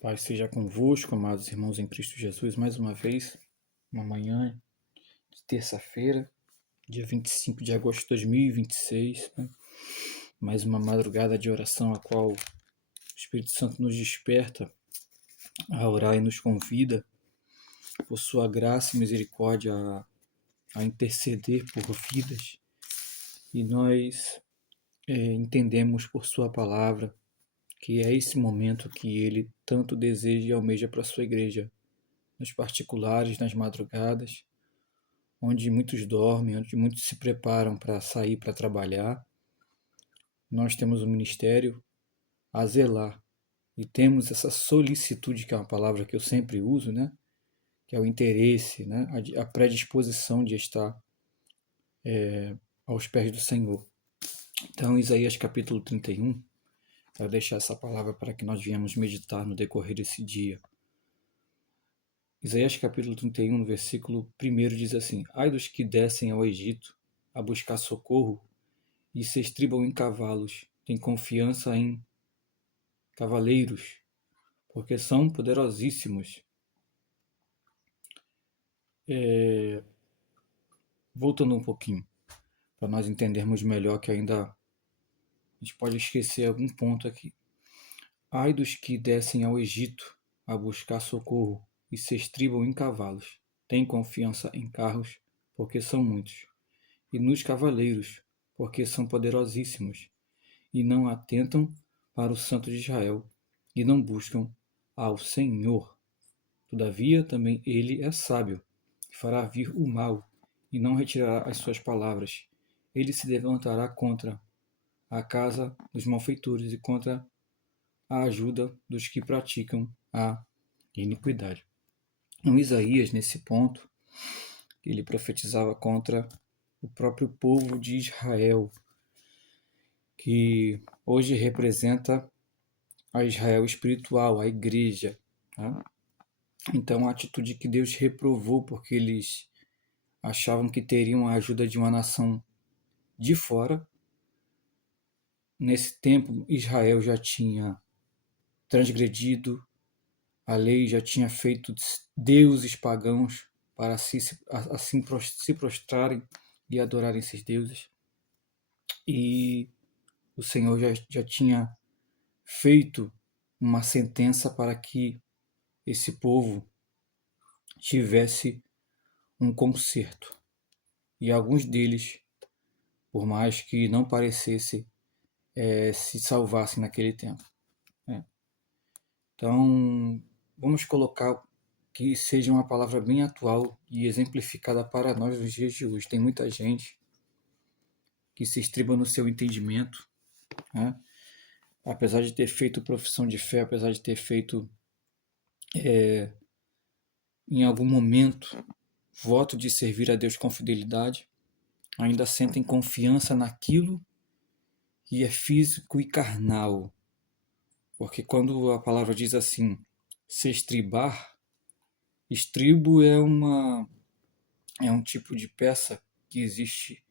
Paz seja convosco, amados irmãos em Cristo Jesus, mais uma vez, uma manhã de terça-feira, dia 25 de agosto de 2026, né? Mais uma madrugada de oração a qual o Espírito Santo nos desperta a orar e nos convida, por sua graça e misericórdia, a interceder por vidas. E nós entendemos por sua palavra que é esse momento que ele tanto deseja e almeja para a sua igreja, nos particulares, nas madrugadas, onde muitos dormem, onde muitos se preparam para sair para trabalhar. Nós temos um ministério a zelar e temos essa solicitude, que é uma palavra que eu sempre uso, né? Que é o interesse, né? A predisposição de estar aos pés do Senhor. Então, Isaías capítulo 31, quero deixar essa palavra para que nós venhamos meditar no decorrer desse dia. Isaías capítulo 31, no versículo 1 diz assim: Ai dos que descem ao Egito a buscar socorro e se estribam em cavalos, têm confiança em cavaleiros, porque são poderosíssimos. Voltando um pouquinho, para nós entendermos melhor, que ainda a gente pode esquecer algum ponto aqui. Ai dos que descem ao Egito a buscar socorro e se estribam em cavalos, têm confiança em carros, porque são muitos, e nos cavaleiros, porque são poderosíssimos, e não atentam para o Santo de Israel, e não buscam ao Senhor. Todavia também ele é sábio, e fará vir o mal, e não retirará as suas palavras. Ele se levantará contra a casa dos malfeitores e contra a ajuda dos que praticam a iniquidade. Então, Isaías, nesse ponto, ele profetizava contra o próprio povo de Israel, que hoje representa a Israel espiritual, a igreja. Tá? Então, a atitude que Deus reprovou, porque eles achavam que teriam a ajuda de uma nação de fora. Nesse tempo, Israel já tinha transgredido a lei, já tinha feito deuses pagãos para assim se prostrarem e adorarem esses deuses. E o Senhor já tinha feito uma sentença para que esse povo tivesse um conserto. E alguns deles, por mais que não parecesse, se salvassem naquele tempo. Né? Então, vamos colocar que seja uma palavra bem atual e exemplificada para nós nos dias de hoje. Tem muita gente que se estriba no seu entendimento, né? Apesar de ter feito profissão de fé, apesar de ter feito em algum momento voto de servir a Deus com fidelidade, ainda sentem confiança naquilo que é físico e carnal. Porque quando a palavra diz assim, se estribar, estribo é um tipo de peça que existe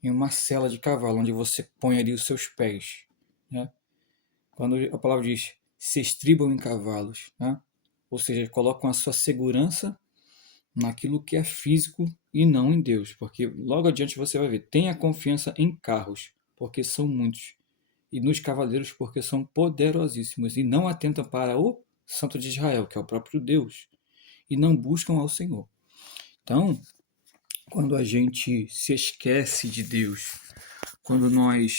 em uma sela de cavalo, onde você põe ali os seus pés. Né? Quando a palavra diz se estribam em cavalos, né? Ou seja, colocam a sua segurança naquilo que é físico e não em Deus, porque logo adiante você vai ver, tenha confiança em carros, porque são muitos, e nos cavaleiros, porque são poderosíssimos, e não atentam para o Santo de Israel, que é o próprio Deus, e não buscam ao Senhor. Então, quando a gente se esquece de Deus, quando nós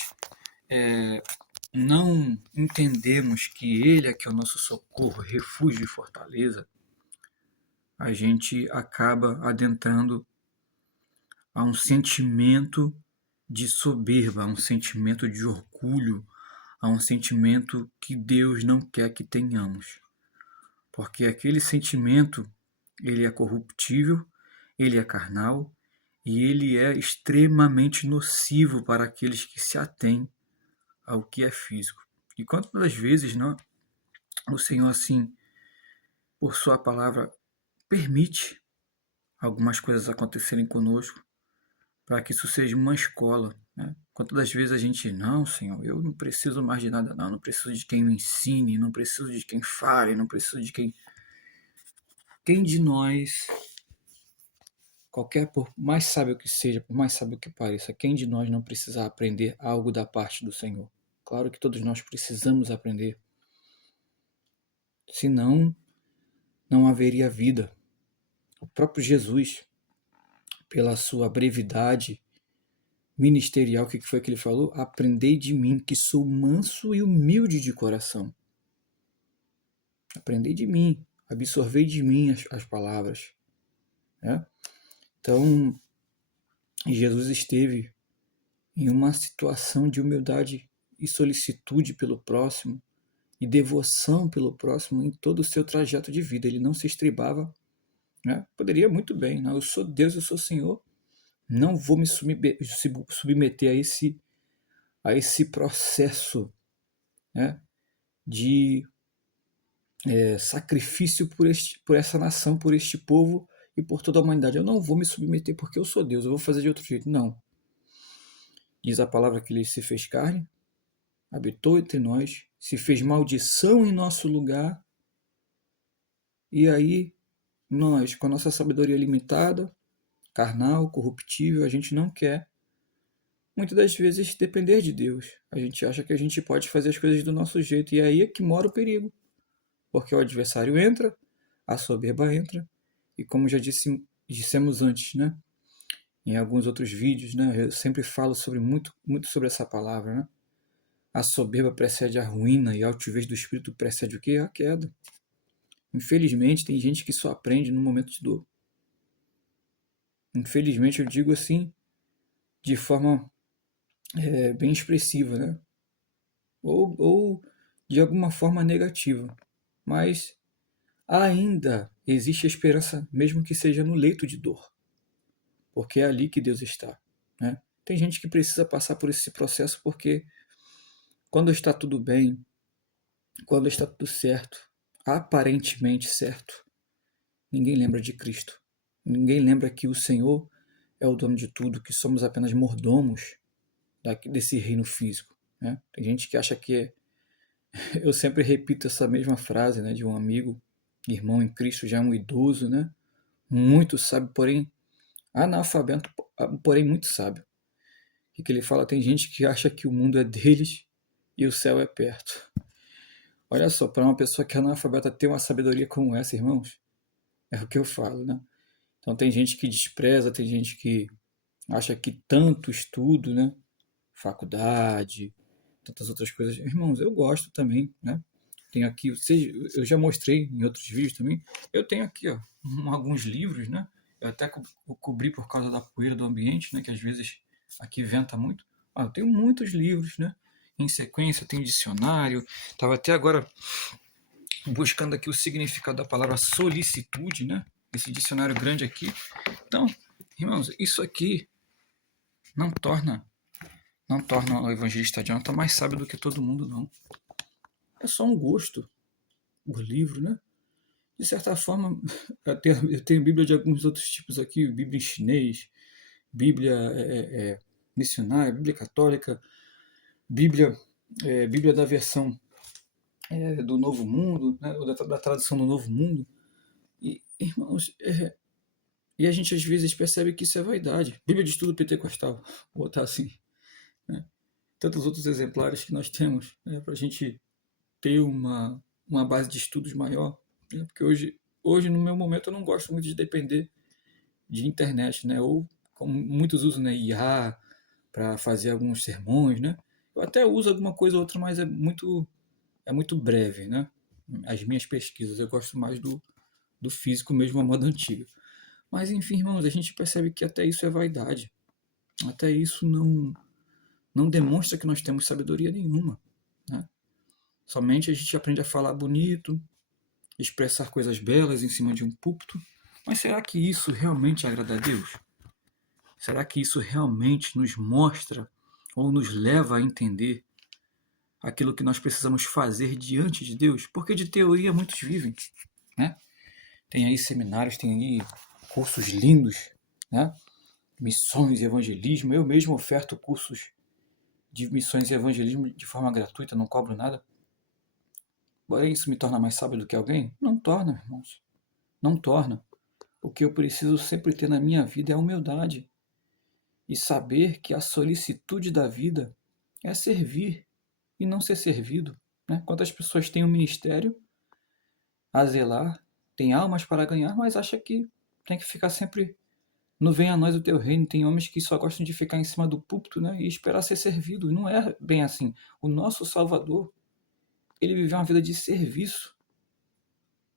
não entendemos que Ele é que é o nosso socorro, refúgio e fortaleza, a gente acaba adentrando a um sentimento de soberba, a um sentimento de orgulho, a um sentimento que Deus não quer que tenhamos. Porque aquele sentimento, ele é corruptível, ele é carnal e ele é extremamente nocivo para aqueles que se atêm ao que é físico. E quantas vezes não, o Senhor, assim, por sua palavra, permite algumas coisas acontecerem conosco para que isso seja uma escola, né? Quantas das vezes a gente, não, Senhor, eu não preciso mais de nada, não preciso de quem me ensine, não preciso de quem fale, não preciso de quem... Quem de nós, por mais sábio que seja, por mais sábio que pareça, quem de nós não precisa aprender algo da parte do Senhor? Claro que todos nós precisamos aprender, senão não haveria vida. O próprio Jesus, pela sua brevidade ministerial, o que foi que ele falou? Aprendei de mim, que sou manso e humilde de coração. Aprendei de mim, absorvei de mim as palavras. Né? Então, Jesus esteve em uma situação de humildade e solicitude pelo próximo e devoção pelo próximo em todo o seu trajeto de vida. Ele não se estribava, né? Poderia muito bem, não, eu sou Deus, eu sou Senhor, não vou me submeter a esse processo, né, de sacrifício por essa nação, por este povo e por toda a humanidade. Eu não vou me submeter porque eu sou Deus, eu vou fazer de outro jeito. Não. Diz a palavra que ele se fez carne, habitou entre nós, se fez maldição em nosso lugar, e aí nós, com a nossa sabedoria limitada, carnal, corruptível, a gente não quer, muitas das vezes, depender de Deus. A gente acha que a gente pode fazer as coisas do nosso jeito, e aí é que mora o perigo. Porque o adversário entra, a soberba entra, e como já dissemos antes, né, em alguns outros vídeos, né, eu sempre falo muito sobre essa palavra, né? A soberba precede a ruína e a altivez do espírito precede o quê? A queda. Infelizmente, tem gente que só aprende no momento de dor. Infelizmente, eu digo assim, de forma bem expressiva, né? Ou de alguma forma negativa. Mas ainda existe a esperança, mesmo que seja no leito de dor. Porque é ali que Deus está, né? Tem gente que precisa passar por esse processo porque quando está tudo bem, quando está tudo certo, aparentemente certo, ninguém lembra de Cristo. Ninguém lembra que o Senhor é o dono de tudo, que somos apenas mordomos desse reino físico, né? Tem gente que acha que é... Eu sempre repito essa mesma frase, né, de um amigo, irmão em Cristo, já um idoso, né? Muito sábio, porém analfabeto, porém muito sábio. O que ele fala? Tem gente que acha que o mundo é deles e o céu é perto. Olha só, para uma pessoa que é analfabeta ter uma sabedoria como essa, irmãos, é o que eu falo, né? Então tem gente que despreza, tem gente que acha que tanto estudo, né? Faculdade, tantas outras coisas. Irmãos, eu gosto também, né? Tenho aqui, eu já mostrei em outros vídeos também, eu tenho aqui, ó, alguns livros, né? Eu até cobri por causa da poeira do ambiente, né? Que às vezes aqui venta muito. Eu tenho muitos livros, né? Em sequência, eu tenho dicionário. Estava até agora buscando aqui o significado da palavra solicitude, né? Esse dicionário grande aqui. Então, irmãos, isso aqui não torna o evangelista adianta mais sábio do que todo mundo, não. É só um gosto por livro, né? De certa forma, eu tenho Bíblia de alguns outros tipos aqui, Bíblia em chinês, Bíblia missionária, Bíblia católica, Bíblia da versão do Novo Mundo, né? Ou da tradução do Novo Mundo. E, irmãos, e a gente às vezes percebe que isso é vaidade. Bíblia de estudo pentecostal, vou botar assim, né? Tantos outros exemplares que nós temos, né, para a gente ter uma base de estudos maior, né? Porque hoje, no meu momento, eu não gosto muito de depender de internet, né? Ou como muitos usam, né, IA para fazer alguns sermões, né? Eu até uso alguma coisa ou outra, mas é muito breve, né? As minhas pesquisas, eu gosto mais do físico mesmo, a moda antiga. Mas enfim, irmãos, a gente percebe que até isso é vaidade. Até isso não demonstra que nós temos sabedoria nenhuma, né? Somente a gente aprende a falar bonito, expressar coisas belas em cima de um púlpito. Mas será que isso realmente agrada a Deus? Será que isso realmente nos mostra ou nos leva a entender aquilo que nós precisamos fazer diante de Deus? Porque de teoria muitos vivem, né? Tem aí seminários, tem aí cursos lindos, né? missões e evangelismo. Eu mesmo oferto cursos de missões e evangelismo de forma gratuita, não cobro nada. Porém, isso me torna mais sábio do que alguém? Não torna, irmãos. Não torna. O que eu preciso sempre ter na minha vida é humildade e saber que a solicitude da vida é servir e não ser servido. Né? Quantas pessoas têm um ministério a zelar, têm almas para ganhar, mas acha que tem que ficar sempre no venha a nós o teu reino. Tem homens que só gostam de ficar em cima do púlpito, né, e esperar ser servido. Não é bem assim. O nosso Salvador, ele viveu uma vida de serviço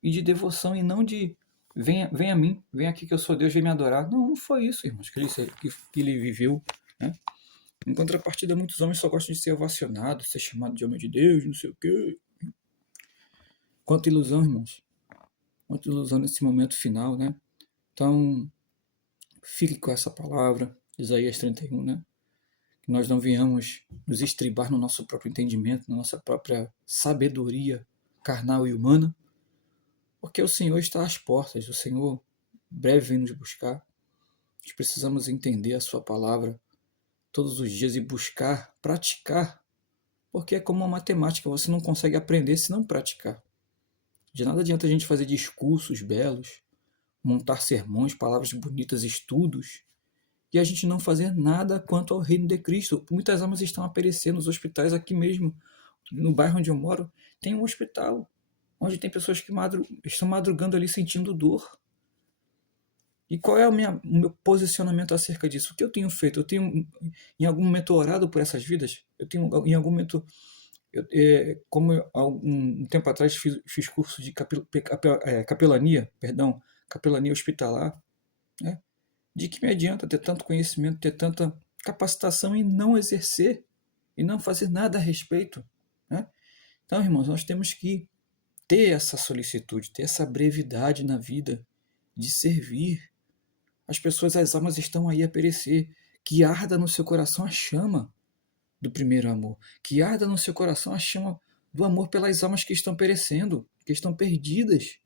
e de devoção e não de venha a mim, vem aqui que eu sou Deus, vem me adorar. Não, não foi isso, irmãos, que ele viveu. Né? Em contrapartida, muitos homens só gostam de ser ovacionados, ser chamado de homem de Deus, não sei o quê. Quanta ilusão, irmãos. Quanta ilusão nesse momento final, né? Então, fique com essa palavra, Isaías 31, né? Que nós não venhamos nos estribar no nosso próprio entendimento, na nossa própria sabedoria carnal e humana, porque o Senhor está às portas, o Senhor breve vem nos buscar. Nós precisamos entender a sua palavra todos os dias e buscar, praticar, porque é como uma matemática, você não consegue aprender se não praticar. De nada adianta a gente fazer discursos belos, montar sermões, palavras bonitas, estudos, e a gente não fazer nada quanto ao reino de Cristo. Muitas almas estão a perecer nos hospitais aqui mesmo, no bairro onde eu moro, tem um hospital onde tem pessoas que estão madrugando ali sentindo dor. E qual é o meu posicionamento acerca disso? O que eu tenho feito? Eu tenho, em algum momento, orado por essas vidas? Eu tenho, em algum momento, como eu, um tempo atrás fiz curso de capelania, capelania hospitalar, né? De que me adianta ter tanto conhecimento, ter tanta capacitação e não exercer, e não fazer nada a respeito, né? Então, irmãos, nós temos que ter essa solicitude, ter essa brevidade na vida de servir. As pessoas, as almas estão aí a perecer. Que arda no seu coração a chama do primeiro amor. Que arda no seu coração a chama do amor pelas almas que estão perecendo, que estão perdidas.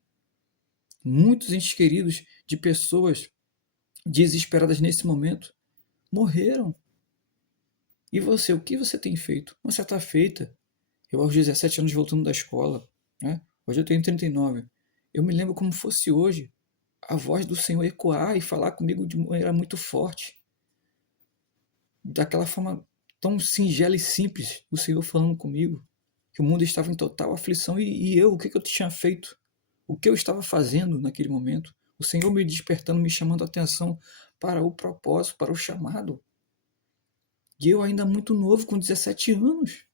Muitos entes queridos de pessoas desesperadas nesse momento morreram. E você, o que você tem feito? Você está feita. Eu, aos 17 anos, voltando da escola, né? Hoje eu tenho 39. Eu me lembro como fosse hoje a voz do Senhor ecoar e falar comigo de maneira muito forte. Daquela forma tão singela e simples, o Senhor falando comigo, que o mundo estava em total aflição e eu, o que eu tinha feito? O que eu estava fazendo naquele momento? O Senhor me despertando, me chamando a atenção para o propósito, para o chamado. E eu ainda muito novo, com 17 anos.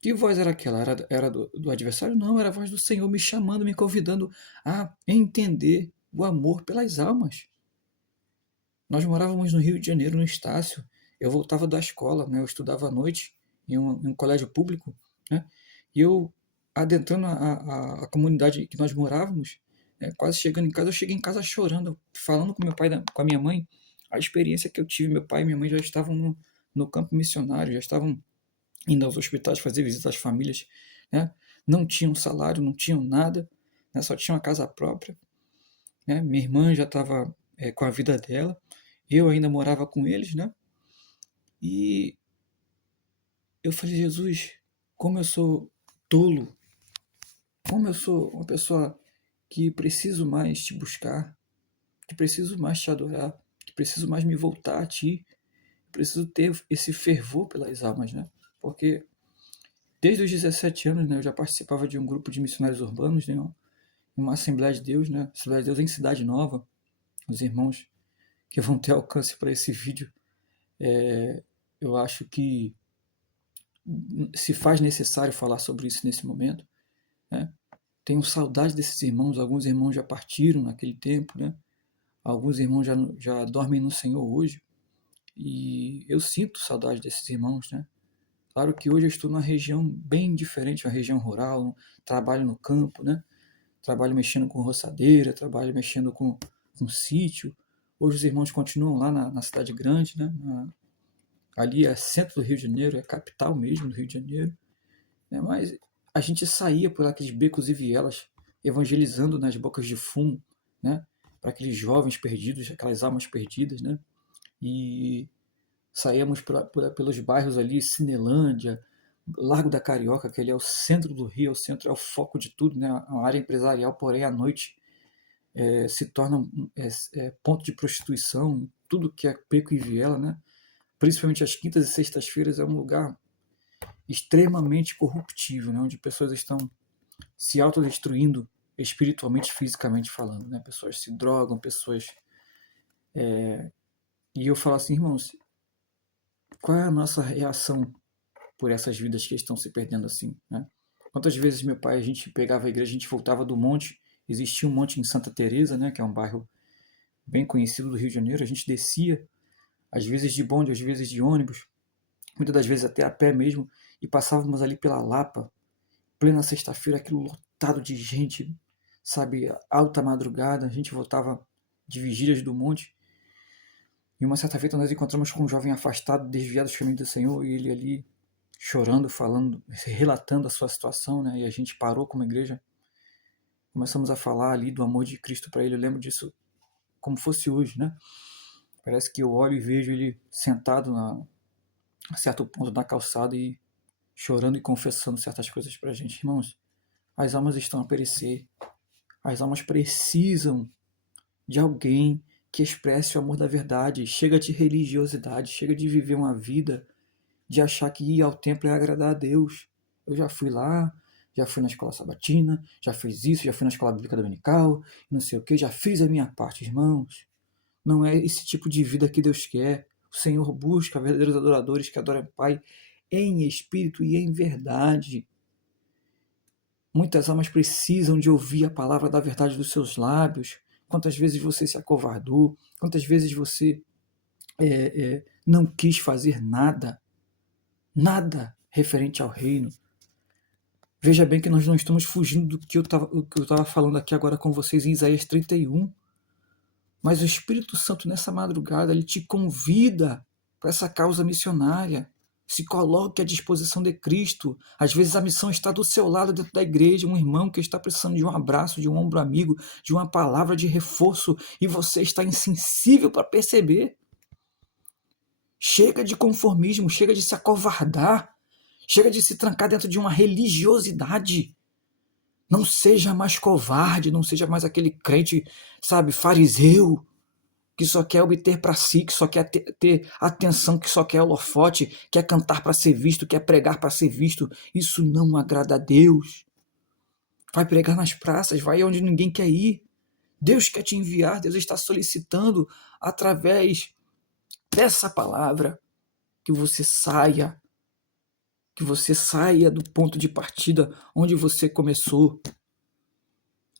Que voz era aquela? Era do adversário? Não, era a voz do Senhor me chamando, me convidando a entender o amor pelas almas. Nós morávamos no Rio de Janeiro, no Estácio. Eu voltava da escola, né? Eu estudava à noite em um colégio público, né? E eu, adentrando a comunidade que nós morávamos, né? Quase chegando em casa, eu cheguei em casa chorando, falando com meu pai, com a minha mãe, a experiência que eu tive. Meu pai e minha mãe já estavam no campo missionário, já estavam indo aos hospitais fazer visita às famílias, né? Não tinham salário, não tinham nada, né? Só tinham uma casa própria, né? Minha irmã já estava com a vida dela, eu ainda morava com eles, né? E eu falei, Jesus, como eu sou tolo, como eu sou uma pessoa que preciso mais te buscar, que preciso mais te adorar, que preciso mais me voltar a ti, preciso ter esse fervor pelas almas, né? Porque desde os 17 anos, né, eu já participava de um grupo de missionários urbanos, né, uma Assembleia de Deus, né, Assembleia de Deus em Cidade Nova. Os irmãos que vão ter alcance para esse vídeo, eu acho que se faz necessário falar sobre isso nesse momento, né? Tenho saudade desses irmãos, alguns irmãos já partiram naquele tempo, né? Alguns irmãos já dormem no Senhor hoje, e eu sinto saudade desses irmãos, né? Claro que hoje eu estou numa região bem diferente, uma região rural, trabalho no campo, né? Trabalho mexendo com roçadeira, trabalho mexendo com sítio. Hoje os irmãos continuam lá na cidade grande, né? Ali é centro do Rio de Janeiro, é capital mesmo do Rio de Janeiro, né? Mas a gente saía por aqueles becos e vielas, evangelizando nas bocas de fumo, né? para aqueles jovens perdidos, aquelas almas perdidas, né? E saíamos pelos bairros ali, Cinelândia, Largo da Carioca, que ele é o centro do Rio, é o foco de tudo, né? Uma área empresarial, porém à noite se torna ponto de prostituição, tudo que é beco e viela, né? Principalmente as quintas e sextas-feiras é um lugar extremamente corruptível, né? Onde pessoas estão se autodestruindo espiritualmente, fisicamente falando, né? Pessoas se drogam, pessoas... E eu falo assim, irmãos, qual é a nossa reação por essas vidas que estão se perdendo assim, né? Quantas vezes meu pai, a gente pegava a igreja, a gente voltava do monte, existia um monte em Santa Teresa, né? Que é um bairro bem conhecido do Rio de Janeiro, a gente descia, às vezes de bonde, às vezes de ônibus, muitas das vezes até a pé mesmo, e passávamos ali pela Lapa, plena sexta-feira, aquilo lotado de gente, sabe, alta madrugada, a gente voltava de vigílias do monte, e uma certa feita nós encontramos com um jovem afastado, desviado dos caminhos do Senhor, e ele ali chorando, falando, relatando a sua situação, né? E a gente parou como igreja, começamos a falar ali do amor de Cristo para ele. Eu lembro disso como fosse hoje, né? Parece que eu olho e vejo ele sentado a certo ponto da calçada e chorando e confessando certas coisas para a gente. Irmãos, as almas estão a perecer. As almas precisam de alguém que expresse o amor da verdade. Chega de religiosidade, chega de viver uma vida de achar que ir ao templo é agradar a Deus. Eu já fui lá, já fui na escola sabatina, já fiz isso, já fui na escola bíblica dominical, não sei o que, já fiz a minha parte, irmãos. Não é esse tipo de vida que Deus quer. O Senhor busca verdadeiros adoradores que adoram o Pai em espírito e em verdade. Muitas almas precisam de ouvir a palavra da verdade dos seus lábios. Quantas vezes você se acovardou, quantas vezes você não quis fazer nada referente ao reino. Veja bem que nós não estamos fugindo do que eu estava falando aqui agora com vocês em Isaías 31. Mas o Espírito Santo, nessa madrugada, ele te convida para essa causa missionária. Se coloque à disposição de Cristo. Às vezes a missão está do seu lado dentro da igreja, um irmão que está precisando de um abraço, de um ombro amigo, de uma palavra de reforço, e você está insensível para perceber. Chega de conformismo, chega de se acovardar, chega de se trancar dentro de uma religiosidade. Não seja mais covarde, não seja mais aquele crente, sabe, fariseu, que só quer obter para si, que só quer ter atenção, que só quer holofote, quer cantar para ser visto, quer pregar para ser visto. Isso não agrada a Deus. Vai pregar nas praças, vai onde ninguém quer ir. Deus quer te enviar, Deus está solicitando através dessa palavra que você saia do ponto de partida onde você começou.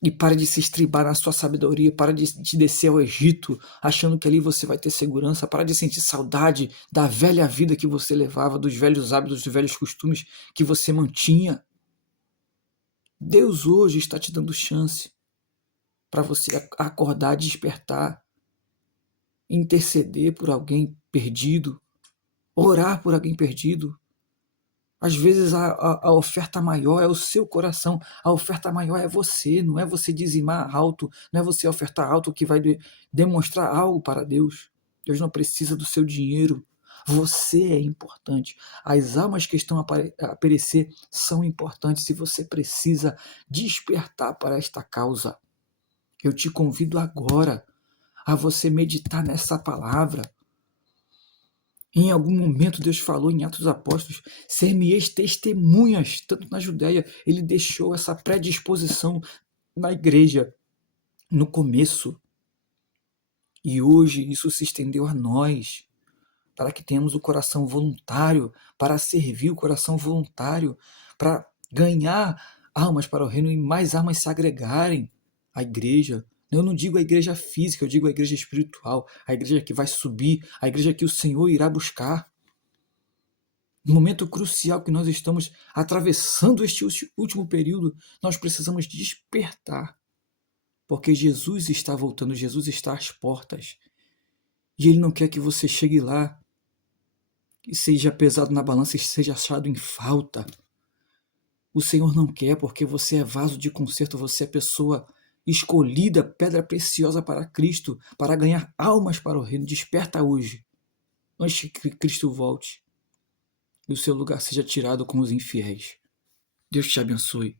E para de se estribar na sua sabedoria, para de descer ao Egito, achando que ali você vai ter segurança, para de sentir saudade da velha vida que você levava, dos velhos hábitos, dos velhos costumes que você mantinha. Deus hoje está te dando chance para você acordar, despertar, interceder por alguém perdido, orar por alguém perdido. Às vezes a oferta maior é o seu coração, a oferta maior é você, não é você dizimar alto, não é você ofertar alto que vai demonstrar algo para Deus. Deus não precisa do seu dinheiro, você é importante. As almas que estão a perecer são importantes e você precisa despertar para esta causa. Eu te convido agora a você meditar nessa palavra. Em algum momento Deus falou em Atos dos Apóstolos, ser-me-eis testemunhas, tanto na Judéia, ele deixou essa predisposição na igreja, no começo. E hoje isso se estendeu a nós, para que tenhamos o coração voluntário, para servir o coração voluntário, para ganhar almas para o reino e mais almas se agregarem à igreja. Eu não digo a igreja física, eu digo a igreja espiritual, a igreja que vai subir, a igreja que o Senhor irá buscar. No momento crucial que nós estamos atravessando este último período, nós precisamos despertar, porque Jesus está voltando, Jesus está às portas, e Ele não quer que você chegue lá e seja pesado na balança e seja achado em falta. O Senhor não quer, porque você é vaso de conserto, você é pessoa escolhida, pedra preciosa para Cristo, para ganhar almas para o reino. Desperta hoje, antes que Cristo volte e o seu lugar seja tirado com os infiéis. Deus te abençoe.